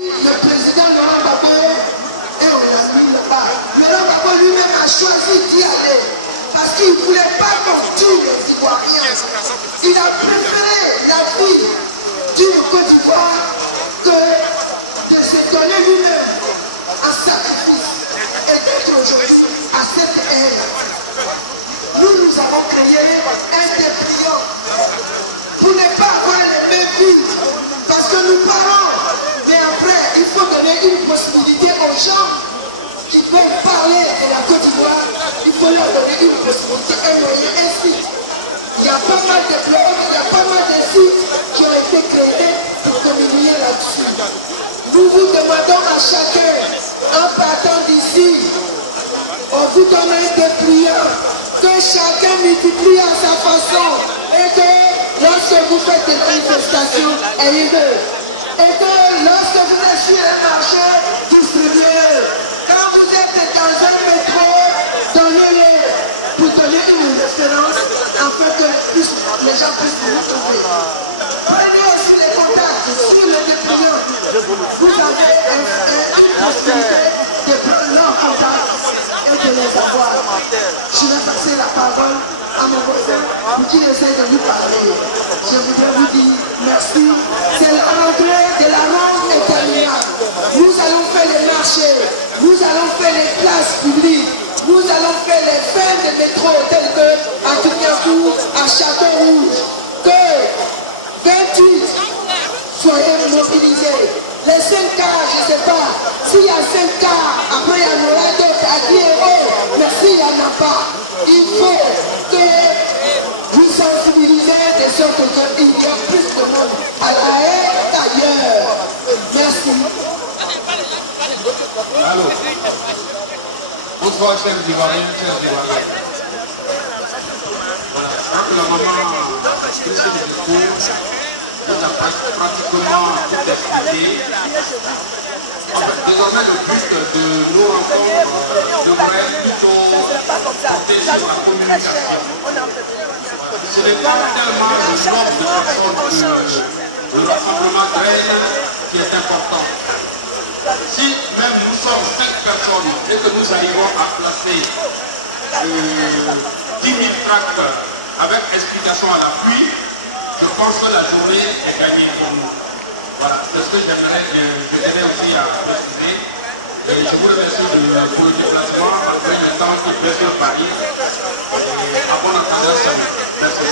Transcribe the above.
Le président Laurent Gbagbo et on l'a mis là-bas. Laurent Gbagbo lui-même a choisi d'y aller parce qu'il ne voulait pas qu'on tue les Ivoiriens. Il a préféré la vie d'une Côte d'Ivoire que de se donner lui-même en sacrifice et d'être aujourd'hui à cette haine. Nous avons créé un dépliant pour ne pas avoir les mêmes vies parce que nous parlons. Mais après, il faut donner une possibilité aux gens qui veulent parler de la Côte d'Ivoire. Il faut leur donner une possibilité, un moyen, un site. Il y a pas mal de blogs, il y a pas mal de sites qui ont été créés pour communier là-dessus. Nous vous demandons à chacun, en partant d'ici, on vous donne un dépliant, que chacun multiplie à sa façon et que lorsque vous faites des manifestations, ayez-le. Et que lorsque vous êtes sur un marché, distribuez. Quand vous êtes dans un métro, donnez-le pour donner une référence afin que les gens puissent vous trouver. Prenez aussi les contacts sur le dépliant. Vous avez une possibilité de prendre leur contact et de les avoir. Je vais passer la parole à mon voisin pour qu'il essaie de nous parler. Je voudrais vous dire merci. C'est la rentrée de la ronde interminable. Nous allons faire les marchés, nous allons faire les places publiques, nous allons faire les fins de métro telles que à Tumiakou, à Château-Rouge. Que 28, soyez mobilisés. Les 5 quarts, je ne sais pas. S'il y a 5 quarts, après il y en aura d'autres à 10 €. Mais s'il n'y en a pas, il faut que vous sensibilisez de sorte qu'il y a plus de monde à la haie d'ailleurs. Merci. Allô. Bonsoir, chers Ivoiriens, chers Ivoiriens. Voilà, je crois que la maman Christine Dupont nous a pratiquement tout expliqué. En fait, désormais, le but de nos rencontres devrait plutôt porter sur la communication. Ce n'est pas tellement le nombre de personnes que le rassemblement draine qui est important. Si même nous sommes 5 personnes et que nous arrivons à placer 10 000 tracts avec explication à l'appui, je pense que la journée est gagnée pour nous. Voilà, c'est ce que j'aimerais aussi à préciser. Et je vous remercie pour le déplacement, après le temps qui est prévu à Paris. À bon entendeur, salut. Merci.